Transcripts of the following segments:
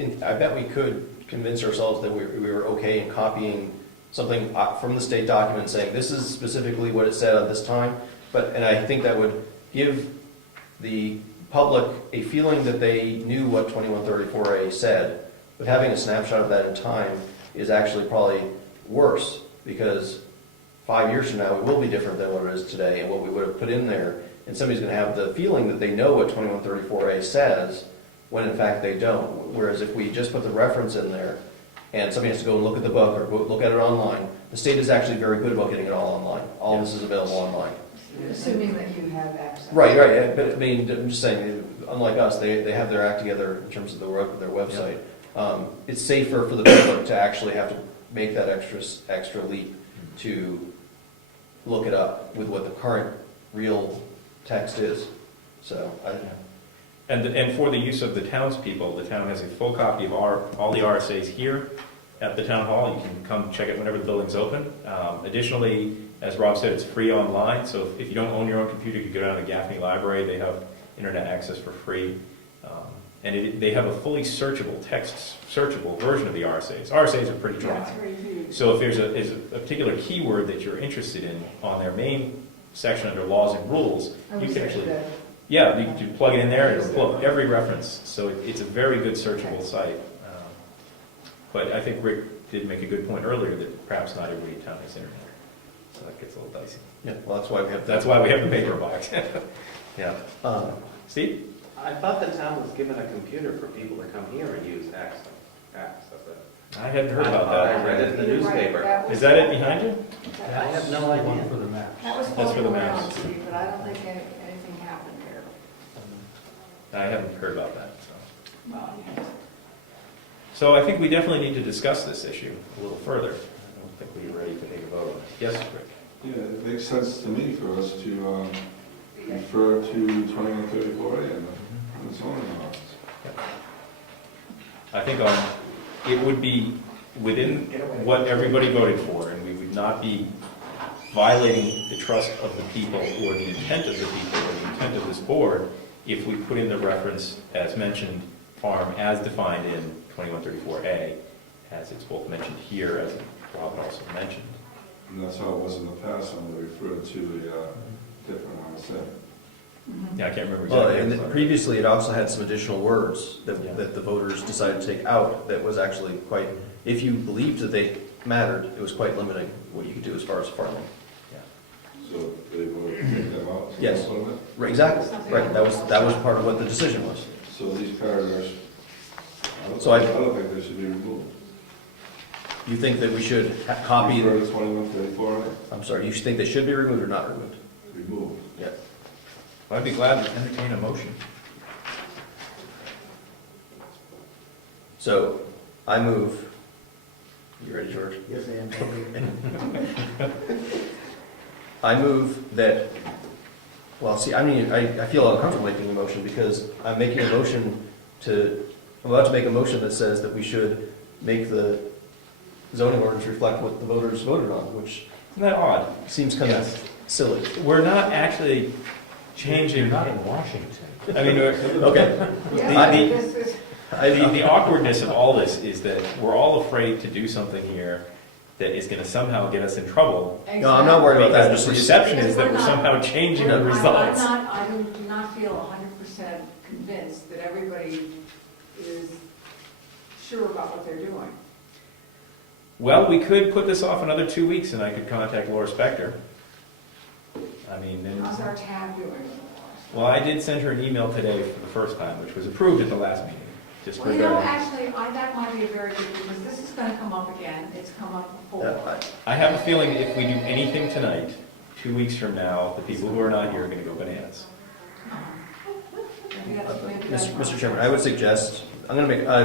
I bet we could convince ourselves that we were okay in copying something from the state document saying this is specifically what it said at this time. And I think that would give the public a feeling that they knew what 2134A said, but having a snapshot of that in time is actually probably worse, because 5 years from now it will be different than what it is today and what we would have put in there, and somebody's going to have the feeling that they know what 2134A says when in fact they don't. Whereas if we just put the reference in there and somebody has to go and look at the book or go look at it online, the state is actually very good about getting it all online. All of this is available online. Assuming that you have access. Right, yeah, but I mean, I'm just saying, unlike us, they have their act together in terms of their website. It's safer for the public to actually have to make that extra leap to look it up with what the current real text is. So, And for the use of the townspeople, the town has a full copy of all the RSAs here at the town hall. You can come check it whenever the building's open. Additionally, as Rob said, it's free online, so if you don't own your own computer, you can go down to the Gaffney Library. They have internet access for free. And they have a fully searchable, searchable version of the RSAs. RSAs are pretty dry. So if there's a particular keyword that you're interested in on their main section under laws and rules, you can actually, yeah, you can plug it in there and it'll pull up every reference. So it's a very good searchable site. But I think Rick did make a good point earlier that perhaps not everybody in town has internet. So that gets a little dicey. yeah, well, that's why we have the paper box. Yeah. Steve? I thought the town was given a computer for people to come here and use access it. I hadn't heard about I that. read it in the newspaper. Is that it behind you? I have no idea. For the maps. That was That's for the floating maps. around, Steve, but I don't think anything happened there. I haven't heard about that. Well, yeah. So I think we definitely need to discuss this issue a little further. I don't think we're ready to take a vote on it. Yes, Rick? Yeah, it makes sense to me for us to refer to 2134A and the zoning laws. I think it would be within what everybody voted for, and we would not be violating the trust of the people or the intent of the people or the intent of this board if we put in the reference, as mentioned, farm as defined in 2134A, as it's both mentioned here, as Rob also mentioned. And that's how it was in the past when we referred to a different RSA. Yeah, I can't remember Well, exactly. and previously it also had some additional words that the voters decided to take out that was actually quite, if you believed that they mattered, it was quite limiting what you could do as far as farming. So they will take them out? Yes. A little bit? Right, exactly, right, that was part of what the decision was. So these paragraphs, So I don't think they should be removed. You think that we should copy, Refer to 2134A, I'm sorry, you think they should be removed or not removed? removed. Yeah. I'd be glad to entertain a motion. So, I move, you ready, George? Yes, I am. I move that, well, see, I mean, I feel uncomfortable making a motion because I'm making a motion I'm about to make a motion that says that we should make the zoning ordinance reflect what the voters voted on, which Isn't that odd? seems kind Yes. of silly. We're not actually changing. You're not in Washington. I mean, Okay. Yeah, the- this is, the awkwardness of all this is that we're all afraid to do something here that is going to somehow get us in trouble. No, I'm not worried about that. Because the perception is that we're somehow changing the results. I do not feel 100% convinced that everybody is sure about what they're doing. Well, we could put this off another 2 weeks and I could contact Laura Spector. I mean, How's our tab doing? well, I did send her an email today for the first time, which was approved at the last meeting. Just Well, you know, regarding, actually, that might be a very good, because this is going to come up again. It's come up before. I have a feeling if we do anything tonight, 2 weeks from now, the people who are not here are going to go bananas. Maybe that's Mr. Chairman, I would suggest, I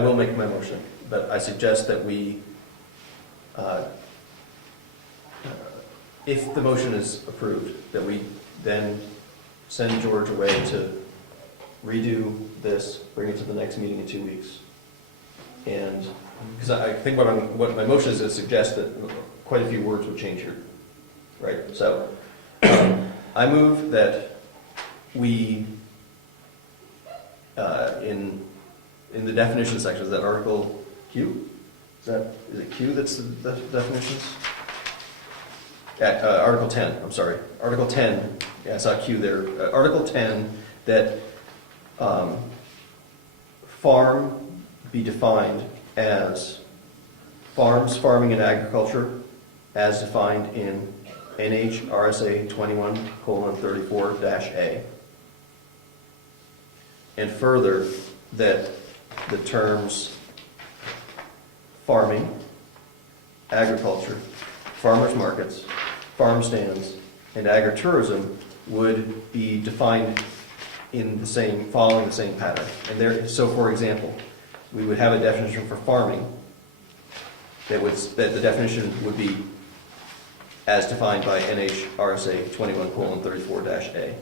will make my motion, but I suggest that we, if the motion is approved, that we then send George away to redo this, bring it to the next meeting in 2 weeks. And, because I think what my motion is suggest that quite a few words would change here, right? So, I move that we, in the definition section, is that Article Q? Is it Q that's the definitions? Article 10, I'm sorry. Article 10, yeah, I saw Q there. Article 10, that farm be defined as farms, farming, and agriculture as defined in NHRSA 21:34-A. And further, that the terms farming, agriculture, farmers markets, farm stands, and agritourism would be defined in the same, following the same pattern. And there, so for example, we would have a definition for farming that the definition would be as defined by NHRSA 21:34-A.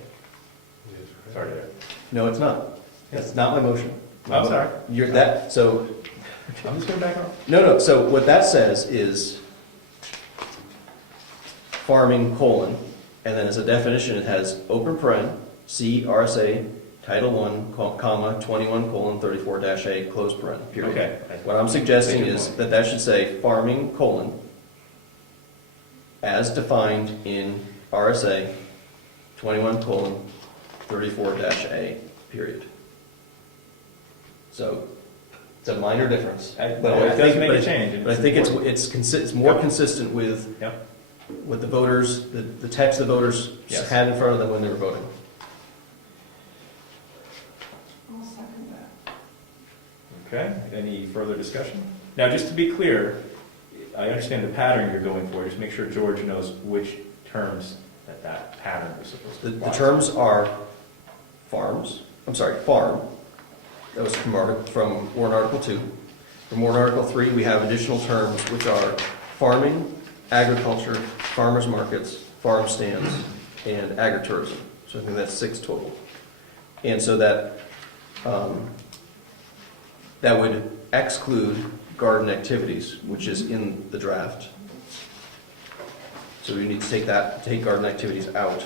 Sorry there. No, it's not. That's not my motion. I'm sorry. You're that, so, I'm just going back on. no, so what that says is farming, and then as a definition, it has open paren, see RSA Title I, comma, 21:34-A, close paren, period. Okay. What I'm suggesting is that should say farming, as defined in RSA 21:34-A, period. So, it's a minor difference. But it does make a change. But I think it's more consistent with Yep. what the voters, the text the voters Yes. had in front of them when they were voting. I'll second that. Okay, any further discussion? Now, just to be clear, I understand the pattern you're going for, just make sure George knows which terms that pattern is supposed to The apply. terms are farm, that was from warrant Article 2. From warrant Article 3, we have additional terms which are farming, agriculture, farmers markets, farm stands, and agritourism. So I think that's 6 total. And so that would exclude garden activities, which is in the draft. So we need to take garden activities out.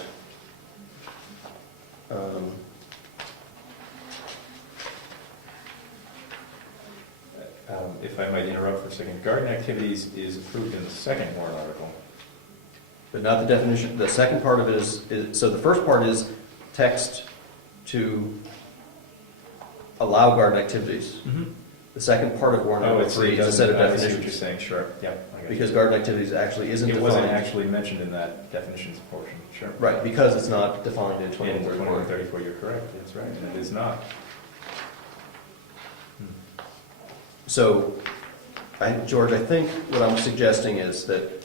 If I might interrupt for a second, garden activities is approved in the second warrant article. But not the definition. The second part of it is so the first part is text to allow garden activities. The second part of warrant Article 3 is a set of I see what you're definitions. saying, sure, yeah. I got you. Because garden activities actually isn't It defined. wasn't actually mentioned in that definitions portion, sure. Right, because it's not defined in In 2134. 2134, you're correct, that's right, and it is not. So, George, I think what I'm suggesting is that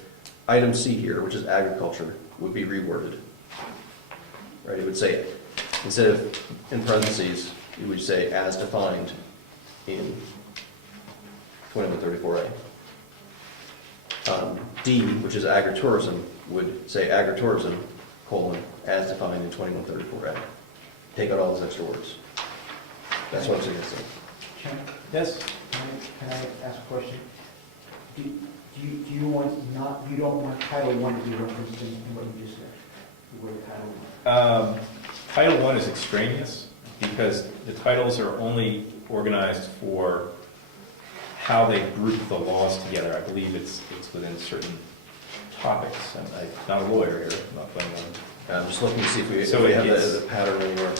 item C here, which is agriculture, would be reworded. Right, it would say, instead of in parentheses, you would say as defined in 2134A. D, which is agritourism, would say agritourism, as defined in 2134A. Take out all those extra words. That's what I'm suggesting. Chairman, Yes? can I ask a question? Do you want you don't want Title I to be referenced in what you just said? The word Title I. Title I is extraneous because the titles are only organized for how they group the laws together. I believe it's within certain topics. And I'm not a lawyer here, I'm not playing one. I'm just looking to see if we So have it's- the pattern anywhere.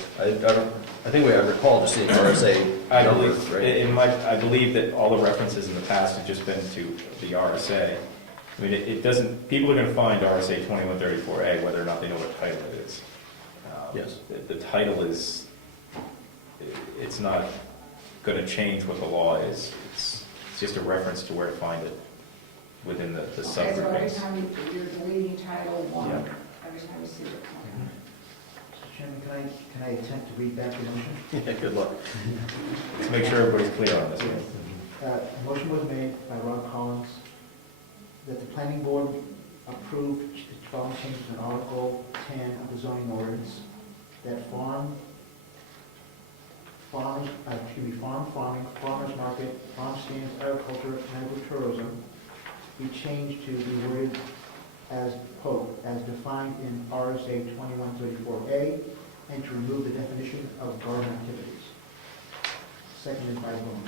I think I recall just seeing RSA I numbers, believe, right? I believe that all the references in the past have just been to the RSA. I mean, it doesn't, people are going to find RSA 2134A whether or not they know what title it is. Yes. The title is, it's not going to change what the law is. It's just a reference to where to find it within the Okay, so every subgroups. time you're deleting Title I, Yeah. every time you see it. Mr. Chairman, can I attempt to read back the motion? Yeah, good luck. Let's make sure everybody's clear on this one. A motion was made by Rob Collins that the planning board approve the following changes in Article 10 of the zoning ordinance, that farming, farmers market, farm stands, agriculture, and agritourism be changed to be worded as defined in RSA 2134A, and to remove the definition of garden activities. seconded by Boone.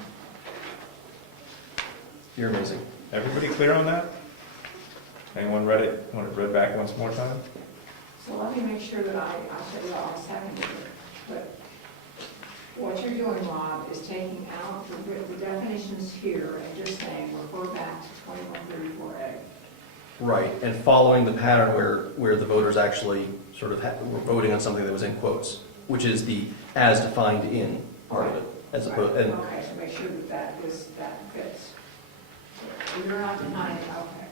You're amazing. Everybody clear on that? Anyone want it read back once more time? So let me make sure that I said, well, I seconded it. But what you're doing, Rob, is taking out the definitions here and just saying, refer back to 2134A. Right, and following the pattern where the voters actually sort of were voting on something that was in quotes, which is the as defined in part of it, as opposed, and Okay, so make sure that fits. So you're not defining, okay.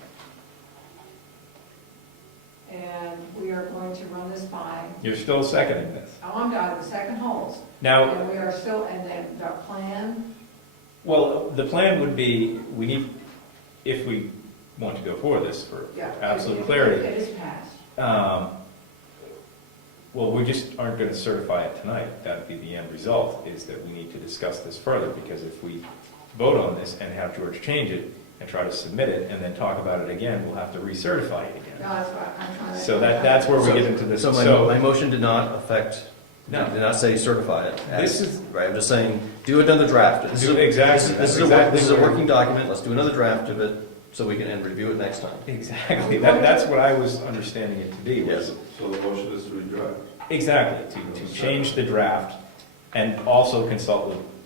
And we are going to run this by, You're still seconding this. oh, I'm done, the second holds. Now, And we are still, and then the plan, well, the plan would be, we need, if we want to go for this for yeah. absolute clarity, It is passed. well, we just aren't going to certify it tonight. That would be the end result, is that we need to discuss this further, because if we vote on this and have George change it and try to submit it and then talk about it again, we'll have to recertify it again. No, that's what I'm trying to. So that's where we get into this. so my motion did not affect, No. did not say certify it. This is- Right, I'm just saying, do another draft. This is a- Exactly. This is a working document, let's do another draft of it, so we can and review it next time. Exactly. That's what I was understanding it to be. Was Yes. So the motion is to redraft. Exactly, to change the draft and also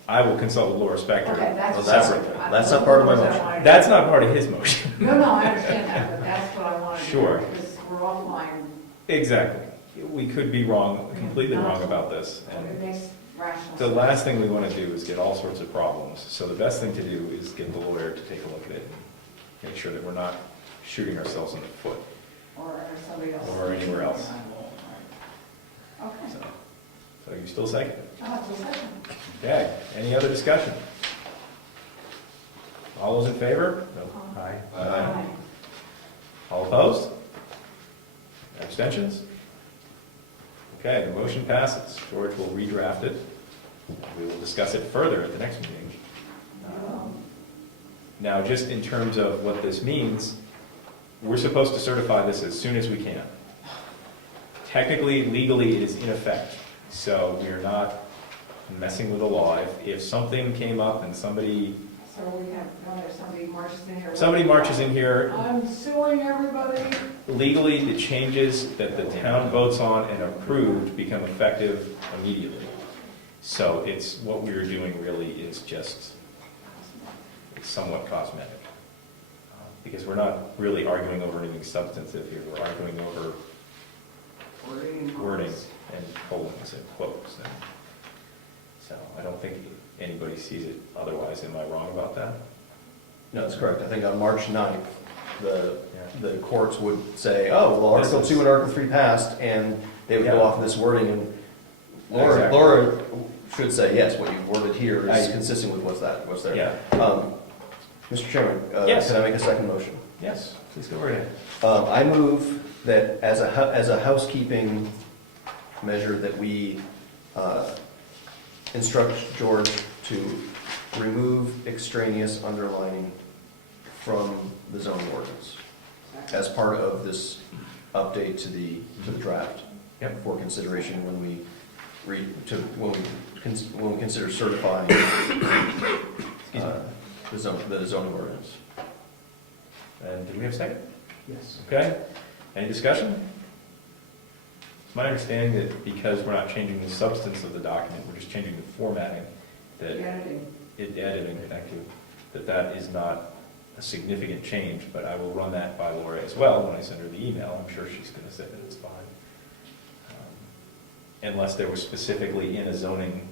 I will consult with Laura Spector. Okay, that's. Well, that's not part of my motion. That's not part of his motion. No, I understand that, but that's what I wanted to do. Sure. Because we're offline, Exactly. We could be wrong, completely wrong about this. and it And makes rational the sense. last thing we want to do is get all sorts of problems. So the best thing to do is get the lawyer to take a look at it and make sure that we're not shooting ourselves in the foot. Or somebody else. Or anywhere else. Okay. So you still second? That's a second. Okay, any other discussion? All those in favor? Aye. Aye. All opposed? Abstentions? Okay, the motion passes. George will redraft it. We will discuss it further at the next meeting. Now, just in terms of what this means, we're supposed to certify this as soon as we can. Technically, legally, it is in effect, so we're not messing with the law. If something came up and somebody So we have, somebody marches in here. marches in here, I'm suing everybody. legally, the changes that the town votes on and approved become effective immediately. So it's, what we're doing really is just, it's somewhat cosmetic. Because we're not really arguing over anything substantive here, we're arguing over wording and colons and quotes. And so I don't think anybody sees it otherwise. Am I wrong about that? No, that's correct. I think on March 9th, the Yeah. courts would say, oh, well, Article 2 and Article 3 passed, and they would go Yeah. off of this wording, and Exactly. Laura should say, yes, what you've worded here is I- consistent with what's there. Yeah. Mr. Chairman, Yes. can I make a second motion? Yes, please go right ahead. I move that as a housekeeping measure, that we instruct George to remove extraneous underlining from the zoning ordinance as part of this update to the draft. Yep. For consideration when we when we consider certifying the zoning ordinance. And do we have a second? Yes. Okay, any discussion? It's my understanding that because we're not changing the substance of the document, we're just changing the formatting, that editing, thank you, that is not a significant change, but I will run that by Laura as well when I send her the email. I'm sure she's going to say that it's fine. Unless there was specifically in a zoning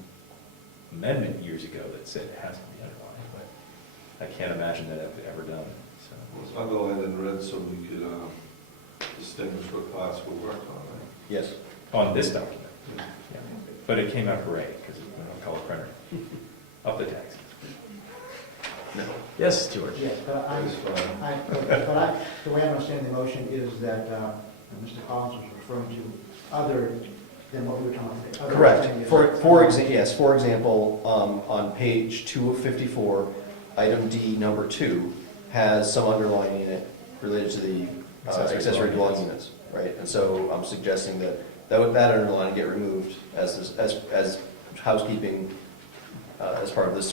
amendment years ago that said it has to be underlined, but I can't imagine that it's ever done, so. It was underlined in red so we could distinguish what class we worked on, right? Yes. On this document. Yeah. But it came out gray because it went on color printer. Up the text. No. Yes, George. Yes, but the way I understand the motion is that Mr. Collins was referring to other than what we were talking about today. Correct. For example, on page 2 of 54, item D, number 2, has some underlining in it related to the accessory dwelling units, right? And so I'm suggesting that underline get removed as housekeeping as part of this